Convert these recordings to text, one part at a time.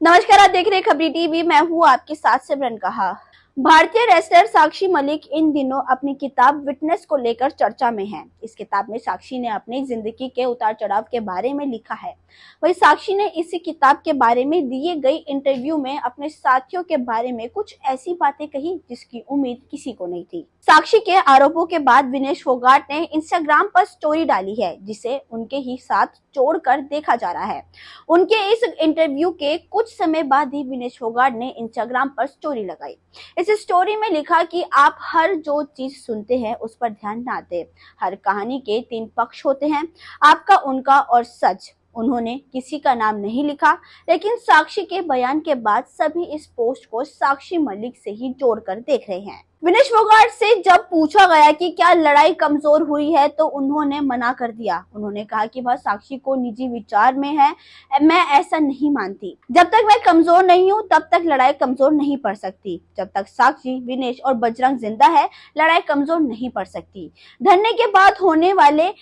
नमस्कार, आप देख रहे हैं खबरी टीवी। मैं हूं आपके साथ सिमरन कहा। भारतीय रेसलर साक्षी मलिक इन दिनों अपनी किताब विटनेस को लेकर चर्चा में है। इस किताब में साक्षी ने अपनी जिंदगी के उतार चढ़ाव के बारे में लिखा है। वहीं साक्षी ने इसी किताब के बारे में दिए गई इंटरव्यू में अपने साथियों के बारे में कुछ ऐसी बातें कही जिसकी उम्मीद किसी को नहीं थी। साक्षी के आरोपों के बाद विनेश फोगाट ने इंस्टाग्राम पर स्टोरी डाली है, जिसे उनके ही साथ जोड़कर देखा जा रहा है। उनके इस इंटरव्यू के कुछ समय बाद ही विनेश फोगाट ने इंस्टाग्राम पर स्टोरी लगाई। इस स्टोरी में लिखा कि आप हर जो चीज सुनते हैं उस पर ध्यान ना दें। हर कहानी के 3 पक्ष होते हैं, आपका, उनका और सच। उन्होंने किसी का नाम नहीं लिखा, लेकिन साक्षी के बयान के बाद सभी इस पोस्ट को साक्षी मलिक से ही जोड़कर देख रहे हैं। विनेश फोगाट से जब पूछा गया कि क्या लड़ाई कमजोर हुई है तो उन्होंने मना कर दिया। उन्होंने कहा कि वह साक्षी को निजी विचार में है, मैं ऐसा नहीं मानती। जब तक मैं कमजोर नहीं हूँ तब तक लड़ाई कमजोर नहीं पड़ सकती। जब तक साक्षी, विनेश और बजरंग जिंदा है, लड़ाई कमजोर नहीं पड़ सकती। धरने के बाद होने वाले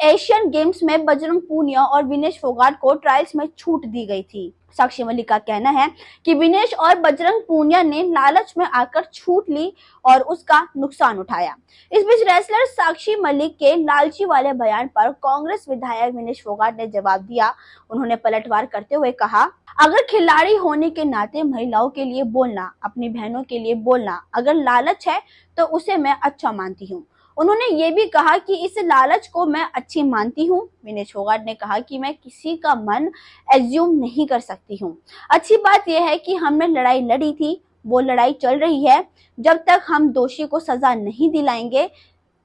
एशियन गेम्स में बजरंग पूनिया और विनेश फोगाट को ट्रायल्स में छूट दी गई थी। साक्षी मलिक का कहना है कि विनेश और बजरंग पूनिया ने लालच में आकर छूट ली और उसका नुकसान उठाया। इस बीच रेसलर साक्षी मलिक के लालची वाले बयान पर कांग्रेस विधायक विनेश फोगाट ने जवाब दिया। उन्होंने पलटवार करते हुए कहा, अगर खिलाड़ी होने के नाते महिलाओं के लिए बोलना, अपनी बहनों के लिए बोलना अगर लालच है तो उसे मैं अच्छा मानती हूँ। उन्होंने ये भी कहा कि इस लालच को मैं अच्छी मानती हूँ। विनेश फोगाट ने कहा कि मैं किसी का मन एज्यूम नहीं कर सकती हूँ। अच्छी बात यह है कि हमने लड़ाई लड़ी थी, वो लड़ाई चल रही है। जब तक हम दोषी को सजा नहीं दिलाएंगे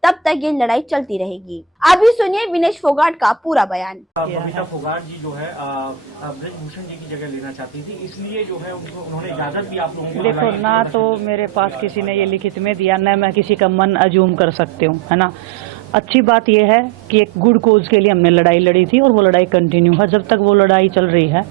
तब तक ये लड़ाई चलती रहेगी। आप भी सुनिए विनेश फोगाट का पूरा बयान। बबीता फोगाट जी जो है ब्रजभूषण जी की जगह लेना चाहती थी, इसलिए जो है उन्होंने इजाजत दी आप लोगों को। देखो ना, तो मेरे पास किसी ने ये लिखित में दिया, न मैं किसी का मन अज्यूम कर सकती हूँ, है ना। अच्छी बात यह है कि एक गुड कोज के लिए हमने लड़ाई लड़ी थी और वो लड़ाई कंटिन्यू है। जब तक वो लड़ाई चल रही है,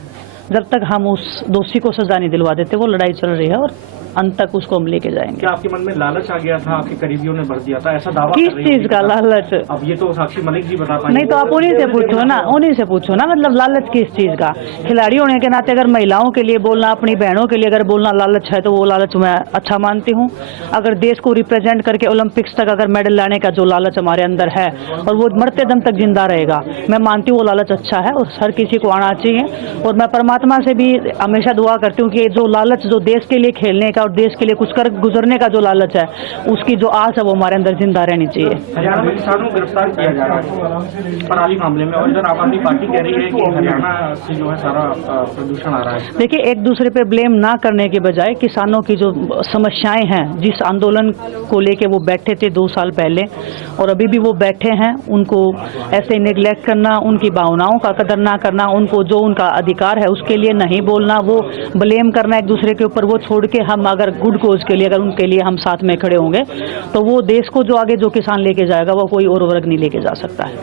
जब तक हम उस दोषी को सजा नहीं दिलवा देते, वो लड़ाई चल रही है और अंत तक उसको हम लेके जाएंगे। क्या आपके मन में लालच आ गया था, आपके करीबियों ने भर दिया था, ऐसा दावा किस चीज का लालच? अब ये तो साक्षी मलिक जी बता पाएंगे। नहीं तो आप उन्हीं से पूछो ना, उन्हीं से पूछो ना, मतलब लालच किस चीज का? खिलाड़ी होने के नाते अगर महिलाओं के लिए बोलना, अपनी बहनों के लिए अगर बोलना लालच है तो वो लालच मैं अच्छा मानती हूँ। अगर देश को रिप्रेजेंट करके ओलंपिक्स तक अगर मेडल लाने का जो लालच हमारे अंदर है और वो मरते दम तक जिंदा रहेगा, मैं मानती हूँ वो लालच अच्छा है और हर किसी को आना चाहिए। और मैं परमात्मा से भी हमेशा दुआ करती हूँ कि जो लालच, जो देश के लिए खेलने का और देश के लिए कुछ गुजरने का जो लालच है, उसकी जो आस है वो हमारे अंदर जिंदा रहनी चाहिए। हरियाणा में किसानों को गिरफ्तार किया जा रहा है पराली मामले में, और इधर आम आदमी पार्टी कह रही है कि हरियाणा से जो है सारा प्रदूषण आ रहा है। देखिए, एक दूसरे पे ब्लेम ना करने के बजाय किसानों की जो समस्याएं हैं, जिस आंदोलन को लेके वो बैठे थे 2 साल पहले और अभी भी वो बैठे हैं, उनको ऐसे निगलेक्ट करना, उनकी भावनाओं का कदर ना करना, उनको जो उनका अधिकार है उसके लिए नहीं बोलना, वो ब्लेम करना एक दूसरे के ऊपर, वो छोड़ के हम अगर गुड कोज के लिए, अगर उनके लिए हम साथ में खड़े होंगे तो वो देश को जो आगे जो किसान लेके जाएगा वो कोई और वर्ग नहीं लेके जा सकता है।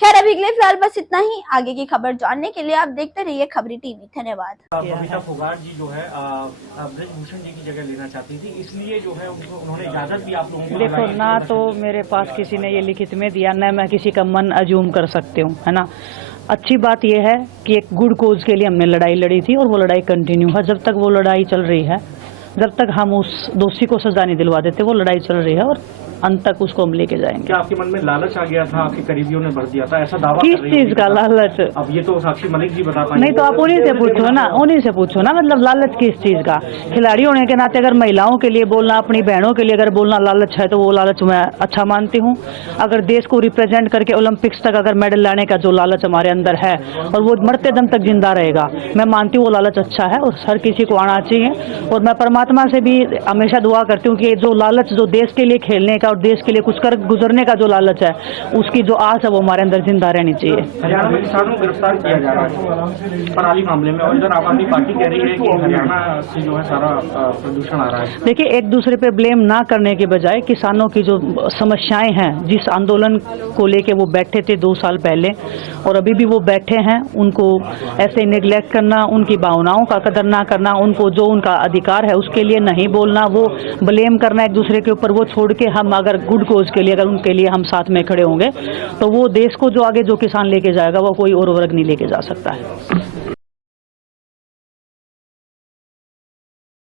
खैर, अभी के लिए फिलहाल बस इतना ही। आगे की खबर जानने के लिए आप देखते रहिए खबरी टीवी। धन्यवाद। बबीता फोगाट जी जो है ब्रजभूषण जी की जगह लेना चाहती थी, इसलिए जो है उन्होंने इजाजत दी आप लोगों को। देखो ना, तो मेरे पास किसी ने ये लिखित में दिया, न मैं किसी का मन अज्यूम कर सकती हूँ, है ना। अच्छी बात यह है कि एक गुड कोज के लिए हमने लड़ाई लड़ी थी और वो लड़ाई कंटिन्यू है। जब तक वो लड़ाई चल रही है, जब तक हम उस दोषी को सजा नहीं दिलवा देते, वो लड़ाई चल रही है और अंत तक उसको हम लेके जाएंगे। क्या आपके मन में लालच आ गया था, आपके करीबियों ने भर दिया था, ऐसा दावा किस चीज का लालच? अब ये तो साक्षी मलिक जी बता पाएंगे। नहीं तो आप उन्हीं से पूछो ना, उन्हीं से पूछो ना, मतलब लालच किस चीज का? खिलाड़ी होने के नाते अगर महिलाओं के लिए बोलना, अपनी बहनों के लिए अगर बोलना लालच है तो वो लालच मैं अच्छा मानती हूँ। अगर देश को रिप्रेजेंट करके ओलंपिक्स तक अगर मेडल लाने का जो लालच हमारे अंदर है और वो मरते दम तक जिंदा रहेगा, मैं मानती हूँ वो लालच अच्छा है और हर किसी को आना चाहिए। और मैं परमात्मा से भी हमेशा दुआ करती हूँ कि जो लालच, जो देश के लिए खेलने का और देश के लिए कुछ गुजरने का जो लालच है, उसकी जो आस है वो हमारे अंदर जिंदा रहनी चाहिए। हरियाणा में किसानों को गिरफ्तार किया जा रहा है पराली मामले में, और इधर आम आदमी पार्टी कह रही है कि हरियाणा से जो है सारा प्रदूषण आ रहा है। देखिए, एक दूसरे पे ब्लेम ना करने के बजाय किसानों की जो समस्याएं हैं, जिस आंदोलन को लेके वो बैठे थे 2 साल पहले और अभी भी वो बैठे हैं, उनको ऐसे निगलेक्ट करना, उनकी भावनाओं का कदर ना करना, उनको जो उनका अधिकार है उसके लिए नहीं बोलना, वो ब्लेम करना एक दूसरे के ऊपर, वो छोड़ के हम अगर गुड कोज के लिए, अगर उनके लिए हम साथ में खड़े होंगे तो वो देश को जो आगे जो किसान लेके जाएगा वो कोई और वर्ग नहीं लेके जा सकता है।